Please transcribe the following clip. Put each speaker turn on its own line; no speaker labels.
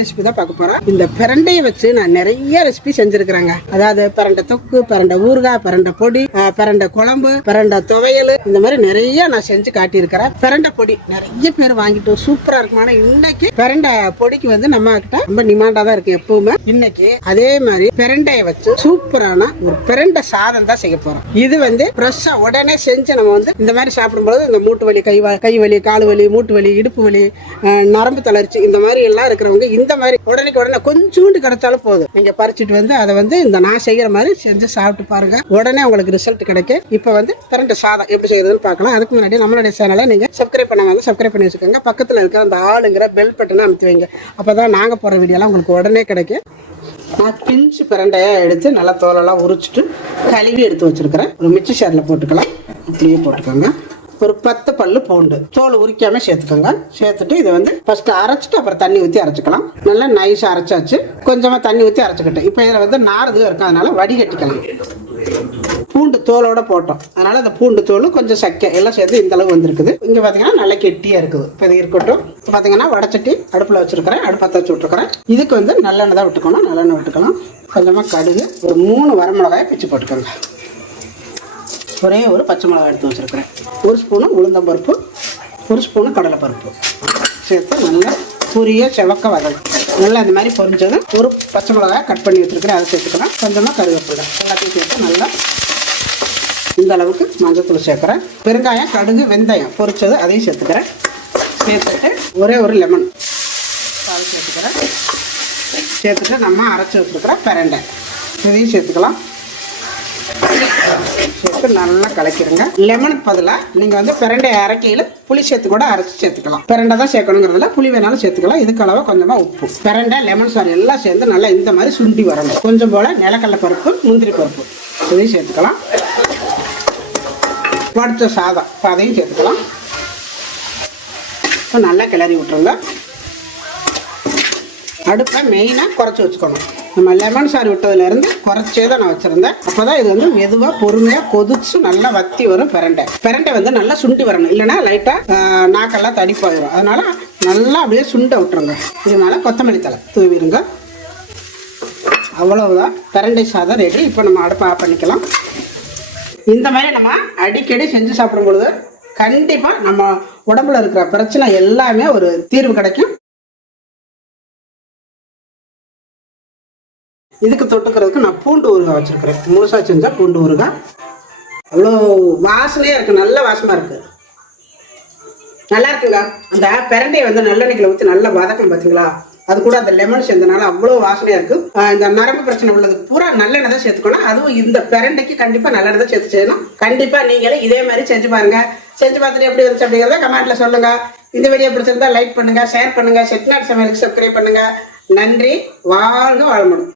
Recipe தான் பார்க்க போறோம். இந்த பிரண்டையை வச்சு நான் நிறைய ரெசிபி செஞ்சிருக்கிறேங்க. அதாவது பிரண்டை தொக்கு பிரண்டை ஊறுகாய் பிரண்டை பொடி பிரண்டை குழம்பு பிரண்டை துவையல் இந்த மாதிரி நிறைய நான் செஞ்சு காட்டியிருக்கிறேன். பிரண்டை பொடி நிறைய பேர் வாங்கிட்டு சூப்பரா இருக்கும் ஆனா இன்னைக்கு பிரண்டை பொடிக்கு வந்து நம்ம கிட்ட ரொம்ப டிமாண்டா தான் இருக்கு எப்பவுமே. இன்னைக்கு அதே மாதிரி பிரண்டையை வச்சு சூப்பரான ஒரு பிரண்டை சாதம் தான் செய்ய போறோம். இது வந்து ஃப்ரெஷ்ஷா உடனே செஞ்சு நம்ம வந்து இந்த மாதிரி சாப்பிடும்போது இந்த மூட்டு வலி கை கை வலி கால் வலி மூட்டு வலி இடுப்பு வலி நரம்பு தளர்ச்சி இந்த மாதிரி எல்லாம் இருக்கிறவங்க இந்த மாதிரி உடனே உடனே கொஞ்சோண்டு கிடைச்சாலும் போதும். நீங்க பறிச்சுட்டு வந்து அதை வந்து இந்த நான் செய்யற மாதிரி செஞ்சு சாப்பிட்டு பாருங்க. உடனே உங்களுக்கு ரிசல்ட் கிடைக்கும். இப்போ வந்து திரண்ட சாதம் எப்படி செய்யறதுன்னு பார்க்கலாம். அதுக்கு முன்னாடி நம்மளுடைய சேனலை நீங்க சப்ஸ்கிரைப் பண்ண வந்து சப்ஸ்கிரைப் பண்ணி வச்சுக்கோங்க. பக்கத்தில் இருக்கிற அந்த ஆளுங்கிற பெல் பட்டனை அமைத்து வைங்க. அப்பதான் நாங்கள் போற வீடியோலாம் உங்களுக்கு உடனே கிடைக்கும். நான் பிஞ்சு பிரண்டையாக எடுத்து நல்லா தோலெல்லாம் உரிச்சிட்டு கழுவி எடுத்து வச்சுருக்கிறேன். ஒரு மிக்சி ஷேரில் போட்டுக்கலாம். இப்படியே போட்டுக்கோங்க. ஒரு பத்து பல்லு பூண்டு. தோல் உரிக்காம சேர்த்துக்கோங்க. சேர்த்துட்டு இதை வந்து ஃபர்ஸ்ட் அரைச்சிட்டு அப்புறம் தண்ணி ஊற்றி அரைச்சிக்கலாம். நல்லா நைஸாக அரைச்சாச்சு. கொஞ்சமாக தண்ணி ஊற்றி அரைச்சிக்கிட்டேன். இப்போ இதில் வந்து நாரது இருக்கும் அதனால வடிகட்டிக்கலாம். பூண்டு தோலோட போட்டோம். அதனால அந்த பூண்டு தோல் கொஞ்சம் சக்கை எல்லாம் சேர்த்து இந்த அளவு வந்திருக்குது. இங்கே பார்த்தீங்கன்னா நல்லா கெட்டியாக இருக்குது. இப்போ இது இருக்கட்டும். பார்த்தீங்கன்னா வடச்சட்டி அடுப்பில் வச்சிருக்கிறேன். அடுப்பத்தை வச்சு விட்டுருக்கிறேன். இதுக்கு வந்து நல்லெண்ணெய் தான் விட்டுக்கணும். நல்லெண்ணெய் விட்டுக்கலாம். கொஞ்சமாக கடுகு ஒரு மூணு வரமிளகாயை பிச்சு போட்டுக்கோங்க. ஒரே ஒரு பச்சை மிளகாய் எடுத்து வச்சுருக்கிறேன். ஒரு ஸ்பூனு உளுந்தம்பருப்பு ஒரு ஸ்பூனு கடலைப்பருப்பு. சேர்த்து நல்லா பொரிய செவக்க வதல் நல்லா இந்த மாதிரி பொரிஞ்சதும் ஒரு பச்சை மிளகாய் கட் பண்ணி வச்சுருக்கிறேன். அதை சேர்த்துக்கலாம். கொஞ்சமாக கருவேப்பிலை. எல்லாத்தையும் சேர்த்து நல்லா இந்த அளவுக்கு மஞ்சத்தூள் சேர்க்குறேன். பெருங்காயம் கடுகு வெந்தயம் பொரிச்சது அதையும் சேர்த்துக்கிறேன். சேர்த்துட்டு ஒரே ஒரு லெமன் அதை சேர்த்துக்கிறேன். சேர்த்துட்டு நம்ம அரைச்சி வச்சுருக்கிற பிரண்டை. இதையும் சேர்த்துக்கலாம். சேர்த்து நல்லா கலக்கிடுங்க. லெமனுக்கு பதிலாக நீங்கள் வந்து பிரண்டை அரைக்கையில் புளி சேர்த்து கூட அரைச்சி சேர்த்துக்கலாம். பிரண்டை தான் சேர்க்கணுங்கிறதுல புளி வேணாலும் சேர்த்துக்கலாம். இதுக்கு அளவு கொஞ்சமாக உப்பு. பிரண்டை லெமன் சாறு எல்லாம் சேர்ந்து நல்லா இந்த மாதிரி சுண்டி வரணும். கொஞ்சம் போல் நிலக்கடலை பருப்பு முந்திரி பருப்பு. இதையும் சேர்த்துக்கலாம். வடித்த சாதம் அதையும் சேர்த்துக்கலாம். இப்போ நல்லா கிளறி விட்டுருங்க. அடுப்பை மெயினாக குறைச்சி வச்சுக்கணும். நம்ம லெமன் சாறு விட்டதுலேருந்து குறைச்சே தான் நான் வச்சுருந்தேன். அப்போ தான் இது வந்து மெதுவாக பொறுமையாக கொதிச்சு நல்லா வத்தி வரும் பிரண்டை. பிரண்டை வந்து நல்லா சுண்டி வரணும். இல்லைன்னா லைட்டாக நாக்கெல்லாம் தடிப்பாயிரும். அதனால் நல்லா அப்படியே சுண்டை விட்டுருங்க. இதனால கொத்தமல்லி தலை தூவிடுங்க. அவ்வளவுதான். பிரண்டை சாதம் ரெடி இப்போ நம்ம அடுப்பை ஆஃப் பண்ணிக்கலாம். இந்த மாதிரி நம்ம அடிக்கடி செஞ்சு சாப்பிடும் பொழுது கண்டிப்பாக நம்ம உடம்புல இருக்கிற பிரச்சனை எல்லாமே ஒரு தீர்வு கிடைக்கும். இதுக்கு தொட்டுக்கிறதுக்கு நான் பூண்டு ஊறுகாய் வச்சுருக்கிறேன். முழுசா செஞ்சா பூண்டு ஊறுகாய். அவ்வளோ வாசனையாக இருக்குது நல்ல வாசமாக இருக்குது நல்லா இருக்குங்களா? அந்த பிரண்டையை வந்து நல்லெண்ணெய்ல ஊற்றி நல்லா வதக்கம் பார்த்தீங்களா அது கூட அந்த லெமன் சேர்ந்தனால அவ்வளோ வாசனையாக இருக்குது இந்த நரம்பு பிரச்சனை உள்ளது பூரா நல்லெண்ணெய் தான் சேர்த்துக்கணும். அதுவும் இந்த பிரண்டைக்கு கண்டிப்பாக நல்லெண்ணெய் தான் சேர்த்து செய்யணும். கண்டிப்பாக நீங்களே இதே மாதிரி செஞ்சு பாருங்க. செஞ்சு பார்த்துட்டு எப்படி வந்துச்சு அப்படிங்கிறத கமெண்ட்ல சொல்லுங்க. இந்த வீடியோ பிடிச்சிருந்தா லைக் பண்ணுங்க ஷேர் பண்ணுங்க. செட்நாட் சமையலுக்கு சப்ஸ்கிரைப் பண்ணுங்க. நன்றி. வாழ்க வாழணும்